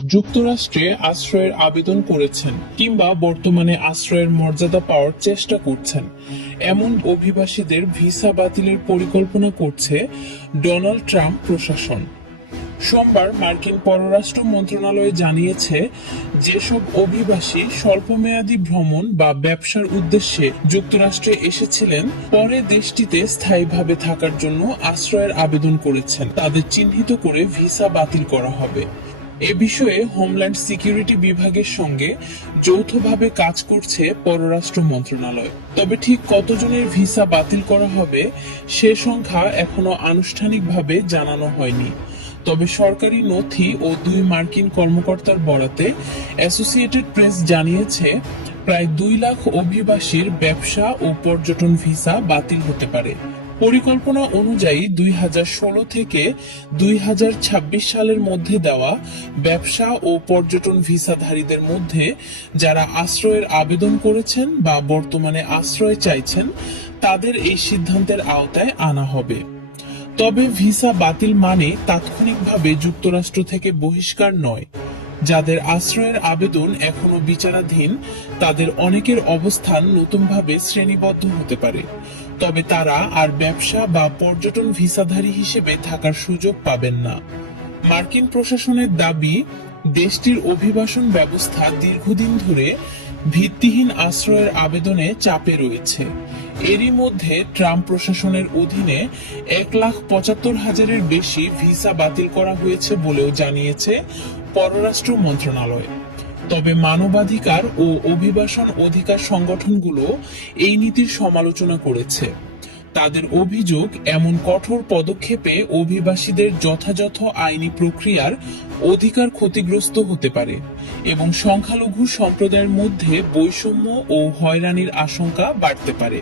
যুক্তরাষ্ট্রে আশ্রয়ের আবেদন করেছেন কিংবা বর্তমানে আশ্রয়ের মর্যাদা পাওয়ার চেষ্টা করছেন এমন অভিবাসীদের ভিসা বাতিলের পরিকল্পনা করছে ডোনাল্ড ট্রাম্প প্রশাসন। সোমবার মার্কিন পররাষ্ট্র মন্ত্রণালয় জানিয়েছে, যেসব অভিবাসী স্বল্পমেয়াদী ভ্রমণ বা ব্যবসার উদ্দেশ্যে যুক্তরাষ্ট্রে এসেছিলেন, পরে দেশটিতে স্থায়ীভাবে থাকার জন্য আশ্রয়ের আবেদন করেছেন, তাদের চিহ্নিত করে ভিসা বাতিল করা হবে। এ বিষয়ে হোমল্যান্ড সিকিউরিটি বিভাগের সঙ্গে যৌথভাবে কাজ করছে পররাষ্ট্র মন্ত্রণালয়। তবে ঠিক কতজনের ভিসা বাতিল করা হবে সে সংখ্যা এখনো আনুষ্ঠানিকভাবে জানানো হয়নি। তবে সরকারি নথি ও দুই মার্কিন কর্মকর্তার বরাতে অ্যাসোসিয়েটেড প্রেস জানিয়েছে, প্রায় 2 লাখ অভিবাসীর ব্যবসা ও পর্যটন ভিসা বাতিল হতে পারে। পরিকল্পনা অনুযায়ী 2016 থেকে 2026 সালের মধ্যে দেওয়া ব্যবসা ও পর্যটন ভিসাধারীদের মধ্যে যারা আশ্রয়ের আবেদন করেছেন বা বর্তমানে আশ্রয় চাইছেন, তাদের এই সিদ্ধান্তের আওতায় আনা হবে। তবে ভিসা বাতিল মানে তাৎক্ষণিকভাবে যুক্তরাষ্ট্র থেকে বহিষ্কার নয়। যাদের আশ্রয়ের আবেদন এখনো বিচারাধীন, তাদের অনেকের অবস্থান নতুনভাবে শ্রেণীবদ্ধ হতে পারে। তবে তারা আর ব্যবসা বা পর্যটন ভিসাধারী হিসেবে থাকার সুযোগ পাবেন না। মার্কিন প্রশাসনের দাবি, দেশটির অভিবাসন ব্যবস্থা দীর্ঘদিন ধরে ভিত্তিহীন আশ্রয়ের আবেদনে চাপে রয়েছে। এরই মধ্যে ট্রাম্প প্রশাসনের অধীনে 1,75,000-এর বেশি ভিসা বাতিল করা হয়েছে বলেও জানিয়েছে পররাষ্ট্র মন্ত্রণালয়। তবে মানবাধিকার ও অভিবাসন অধিকার সংগঠনগুলো এই নীতির সমালোচনা করেছে। তাদের অভিযোগ, এমন কঠোর পদক্ষেপে অভিবাসীদের যথাযথ আইনি প্রক্রিয়ার অধিকার ক্ষতিগ্রস্ত হতে পারে এবং সংখ্যালঘু সম্প্রদায়ের মধ্যে বৈষম্য ও হয়রানির আশঙ্কা বাড়তে পারে।